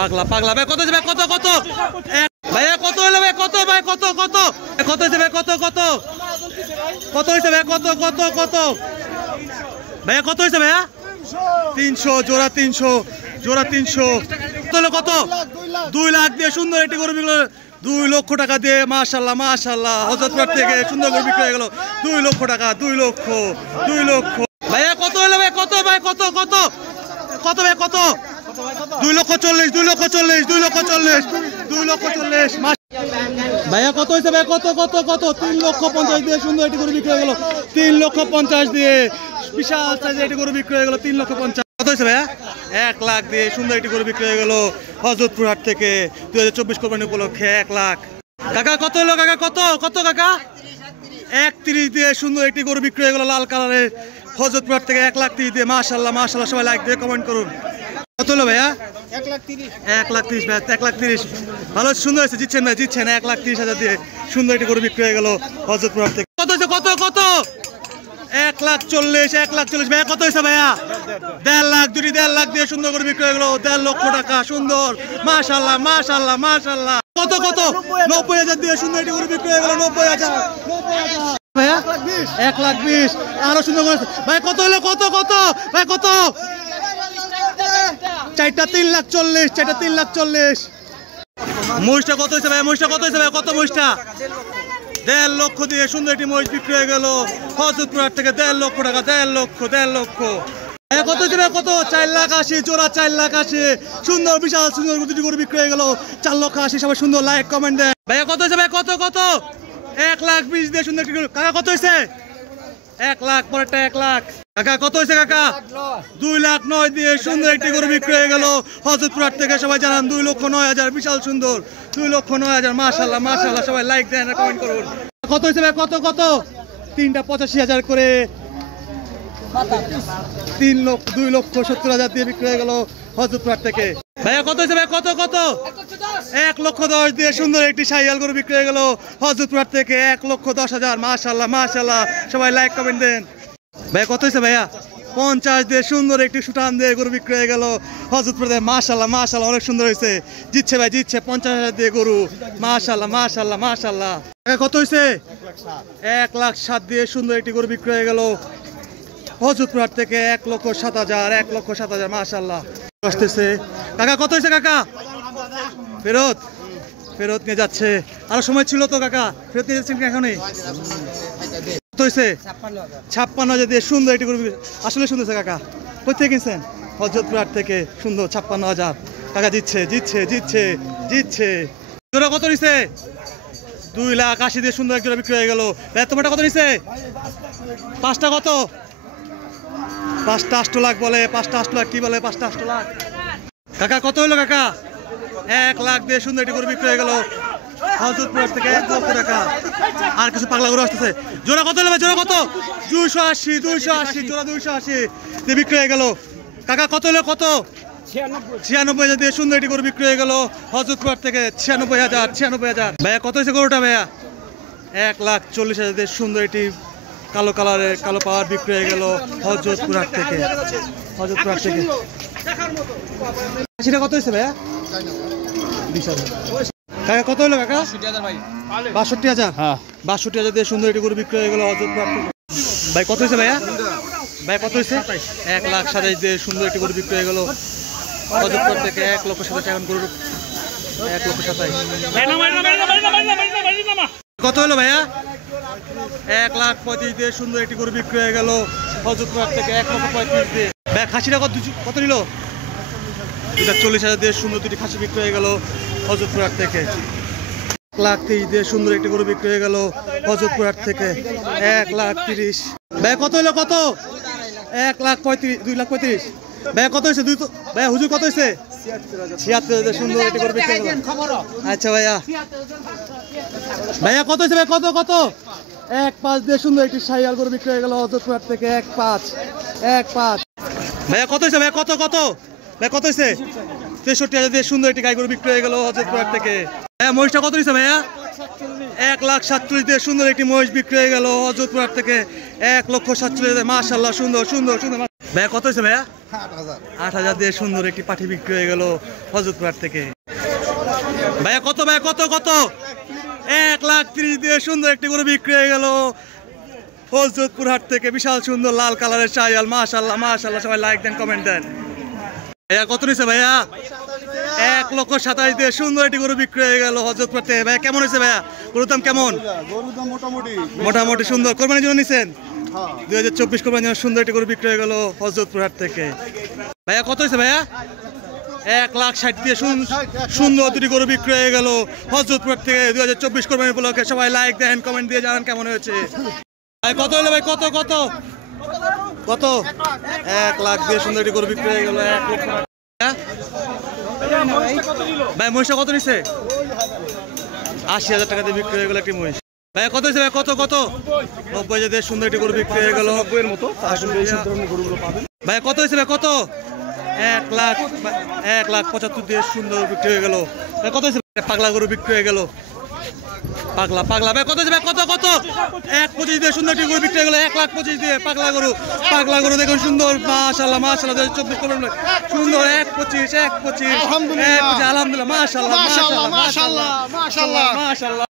পাগলা পাগলা ভাই কত ভাই কত কত ভাইয়া কত হলো ভাই কত ভাই কত কত কত হয়েছে ভাই কত কত কত হয়েছে ভাই কত কত কত ভাইয়া কত হয়েছে ভাইয়া 300 জোড়া 300 জোড়া 300 হলো কত 2 লাখ দিয়ে সুন্দর একটি গরু বিক্রি 2 লক্ষ টাকা দিয়ে মাশাআল্লাহ মাশাআল্লাহ হযরতপুর থেকে সুন্দর গরু বিক্রি হয়ে গেল 2 লক্ষ টাকা 2 লক্ষ ভাইয়া কত হলো ভাই কত ভাই কত কত কত ভাই কত 2 লক্ষ 40 2 লক্ষ 40 2 লক্ষ 40 2 লক্ষ 40 ভাইয়া কত হয়েছে ভাই কত কত কত 3 লক্ষ 50 দিয়ে সুন্দর একটি গরু বিক্রি হয়ে গেল 3 লক্ষ 50 দিয়ে বিশাল সাইজের একটি গরু বিক্রি হয়ে গেল 3 লক্ষ 50 কত হয়েছে ভাইয়া 1 লাখ দিয়ে সুন্দর একটি গরু বিক্রি হয়ে গেল হযরতপুর হাট থেকে 2024 কোরবানি উপলক্ষে 1 লাখ কাকা কত হলো কাকা কত কত কাকা 31 দিয়ে সুন্দর একটি গরু বিক্রি হয়ে গেল লাল কালারের হযরতপুর হাট থেকে 1 লাখ 30 দিয়ে মাশাআল্লাহ মাশাআল্লাহ সবাই লাইক দিয়ে কমেন্ট করুন কত হলো ভাইয়া 1 লাখ 30 1 লাখ 30 ভাই 1 লাখ 30 ভালো সুন্দর হয়েছে জিতছেন ভাই জিতছেন 1 লাখ 30 হাজার দিয়ে সুন্দর একটি গরু বিক্রি হয়ে গেল হযরতপুর হাট থেকে কত হয়েছে কত কত 1 লাখ 40 1 লাখ 40 ভাইয়া কত হয়েছে ভাইয়া 1.5 লাখ 1.5 লাখ দিয়ে সুন্দর করে বিক্রি হয়ে গেল 1.5 লক্ষ টাকা সুন্দর মাশাআল্লাহ মাশাআল্লাহ মাশাআল্লাহ কত কত 90,000 দিয়ে সুন্দর একটি গরু বিক্রি হয়ে গেল 90,000 ভাইয়া 1 লাখ 20 আরো সুন্দর করে ভাই কত হলো কত কত ভাই কত চারটা 3 লাখ 40 চারটা 3 লাখ 40 মহিষটা কত হয়েছে ভাই মহিষটা কত হয়েছে ভাই কত মহিষটা 1.5 লক্ষ দিয়ে সুন্দর একটি মহিষ বিক্রি হয়ে গেল হযরতপুর হাট থেকে 1.5 লক্ষ টাকা 1.5 লক্ষ কত হয়েছে ভাই কত 4 লাখ 80 জোড়া 4 লাখ 80 সুন্দর বিশাল সুন্দর দুটি গরু বিক্রি হয়ে গেল 4 লক্ষ 80 সবাই সুন্দর লাইক কমেন্ট দেন ভাইয়া কত হয়েছে ভাই কত কত 1 লাখ 20 দিয়ে সুন্দর একটি গরু কাকা কত হয়েছে 1 লাখ পরেরটা 1 লাখ কাকা কত হয়েছে কাকা 2 লাখ 9 দিয়ে সুন্দর একটি গরু বিক্রি হয়ে গেল হযরতপুর হাট থেকে সবাই জানান 2 লক্ষ 9 হাজার বিশাল সুন্দর 2 লক্ষ 9 হাজার মাশাআল্লাহ মাশাআল্লাহ সবাই লাইক দেন আর কমেন্ট করুন কত হয়েছে ভাই কত কত 3টা 85,000 করে 2 লক্ষ 70 হাজার দিয়ে বিক্রি হয়ে গেল হযরতপুর হাট থেকে ভাইয়া কত হয়েছে ভাই কত কত 1 লক্ষ 10 দিয়ে সুন্দর একটি শাহিয়াল গরু বিক্রি হয়ে গেল হযরতপুর হাট থেকে 1 লক্ষ 10 হাজার মাশাআল্লাহ মাশাআল্লাহ সবাই লাইক কমেন্ট দেন ভাইয়া কত হয়েছে ভাইয়া 50 দিয়ে সুন্দর একটি সুঠাম দিয়ে গরু বিক্রি হয়ে গেল হযরতপুর থেকে মাশাআল্লাহ মাশাআল্লাহ অনেক সুন্দর হয়েছে জিতছে ভাই জিতছে 50,000 দিয়ে গরু মাশাআল্লাহ মাশাআল্লাহ মাশাআল্লাহ কত হয়েছে 1 লাখ 7 দিয়ে সুন্দর একটি গরু বিক্রি হয়ে গেল হযরতপুর হাট থেকে 1 লক্ষ 7 হাজার 1 লক্ষ 7 হাজার মাশাআল্লাহ আসতেছে কাকা কত হয়েছে কাকা ফেরত নিয়ে যাচ্ছে আরো সময় ছিল তো কাকা ফেরত নিয়ে যাচ্ছেন এখনই কত হয়েছে 56,000 দিয়ে সুন্দর একটি গরু আসলে সুন্দর কাকা কোথায় কিনছেন হযরতপুর হাট থেকে সুন্দর 56,000 কাকা জিতছে জোড়া কত নিছে 2 লাখ 80 দিয়ে সুন্দর এক জোড়া বিক্রি হয়ে গেল তোমারটা কত নিছে 5টা কত 5টা 8 লাখ বলে 5টা 8 লাখ কি বলে 5টা 8 লাখ কাকা কত হলো কাকা 1 লাখ দিয়ে সুন্দর একটি গরু বিক্রি হয়ে গেল হযরতপুর থেকে 1 লক্ষ টাকা আর কিছু পাগলা গরু আসতেছে জোড়া কত হলো ভাই জোড়া কত 280 জোড়া 280 দিয়ে বিক্রি হয়ে গেল কাকা কত হলো কত 96,000 দিয়ে সুন্দর একটি গরু বিক্রি হয়ে গেল হযরতপুর থেকে 96,000 ভাইয়া কত হয়েছে গরুটা ভাইয়া 1 লাখ 40,000 দিয়ে সুন্দর একটি কালো কালারের কালো পাওয়ার বিক্রি হয়ে গেল হযরতপুর থেকে সেটা কত হয়েছে ভাইয়া 20,000 কাকা কত হলো কাকা 62,000 হ্যাঁ 62,000 দিয়ে সুন্দর একটি গরু বিক্রি হয়ে গেল হযরতপুর থেকে ভাই কত হয়েছে ভাইয়া কত হয়েছে 1 লাখ 27 দিয়ে সুন্দর একটি গরু বিক্রি হয়ে গেল হযরতপুর থেকে 1 লক্ষ 27 এখন গরু 1 লক্ষ 27 কত হলো ভাইয়া 1 লাখ 35 দিয়ে সুন্দর একটি গরু বিক্রি হয়ে গেল হযরতপুর থেকে 1 লক্ষ 35 দিয়ে ভাই খাসিটা কত নিল 40,000 দিয়ে সুন্দর দুটি খাসি বিক্রি হয়ে গেল হযরতপুর থেকে 1 লাখ 30 দিয়ে সুন্দর একটি গরু বিক্রি হয়ে গেল হযরতপুর থেকে 1 লাখ 30 ভাই কত হলো কত 1 লাখ 35 2 লাখ 35 ভাই কত হয়েছে ভাই হুজুর কত হয়েছে 76,000 সুন্দর একটি গরু বিক্রি হয়ে গেল আচ্ছা ভাইয়া কত হয়েছে ভাই কত 1.5 দিয়ে সুন্দর একটি শাহিয়াল গরু বিক্রি হয়ে গেল হযরতপুর থেকে 1.5 ভাইয়া কত হয়েছে ভাই কত ভাই কত হয়েছে 63,000 দিয়ে সুন্দর একটি গাই গরু বিক্রি হয়ে গেল হযরতপুর থেকে ভাইয়া মহিষটা কত নিছে ভাইয়া 1 লাখ 47 দিয়ে সুন্দর একটি মহিষ বিক্রি হয়ে গেল হযরতপুর থেকে 1 লক্ষ 47,000 মাশাআল্লাহ সুন্দর ভাইয়া কত হয়েছে ভাইয়া? 8,000। 8,000 দিয়ে সুন্দর একটি পাঠি বিক্রি হয়ে গেল হযরতপুর থেকে। ভাইয়া কত ভাইয়া কত কত? 1,30,000 দিয়ে সুন্দর একটি গরু বিক্রি হয়ে গেল হযরতপুর হাট থেকে। বিশাল সুন্দর লাল কালারের শাহিওয়াল, মাশাআল্লাহ মাশাআল্লাহ। সবাই লাইক দেন, কমেন্ট দেন। ভাইয়া কত নিছে ভাইয়া? 1,27,000 দিয়ে সুন্দর একটি গরু বিক্রি হয়ে গেল হযরতপুর থেকে। ভাইয়া কেমন হয়েছে ভাইয়া? গরুর দাম কেমন? গরুর দাম মোটামুটি সুন্দর। কোরবানির জন্য নিছেন? হ্যাঁ। 2024 কোরবানির জন্য সুন্দর একটি গরু বিক্রি হয়ে গেল হযরতপুর হাট থেকে। ভাইয়া কত হয়েছে ভাইয়া? 1,60,000 দিয়ে সুন্দর দুটি গরু বিক্রি হয়ে গেল হযরতপুর থেকে 2024 কোরবানি উপলক্ষে। সবাই লাইক দেন, কমেন্ট দিয়ে জানান কেমন হয়েছে। ভাই কত হলো ভাই? কত কত কত? 1,00,000 দিয়ে সুন্দর একটি গরু বিক্রি হয়ে গেল। 1,00,000 ভাই মহিষটা কত নিছে? 80,000 টাকা দিয়ে বিক্রি হয়ে গেল একটি মহিষ। ভাই কত হয়েছে ভাই? কত কত? 90,000 দিয়ে সুন্দর একটি গরু বিক্রি হয়ে গেল। 90,000 মতো ভাই কত হয়েছে ভাই? কত? 1,75,000 দিয়ে সুন্দর বিক্রি হয়ে গেল। ভাই কত হয়েছে? পাগলা গরু বিক্রি হয়ে গেল। পাগলা পাগলা ভাই কত হয়েছে ভাই? কত কত? 1,25,000 দিয়ে সুন্দর একটি গরু বিক্রি হয়ে গেল। 1,25,000 দিয়ে পাগলা গরু। পাগলা গরু দেখুন সুন্দর, মাশাআল্লাহ মাশাআল্লাহ। 2024 কোরবানি সুন্দর 1,25,000 আলহামদুলিল্লাহ আলহামদুলিল্লাহ মাশাআল্লাহ মাশাআল্লাহ মাশাআল্লাহ মাশাআল্লাহ। মাশাআল্লাহ।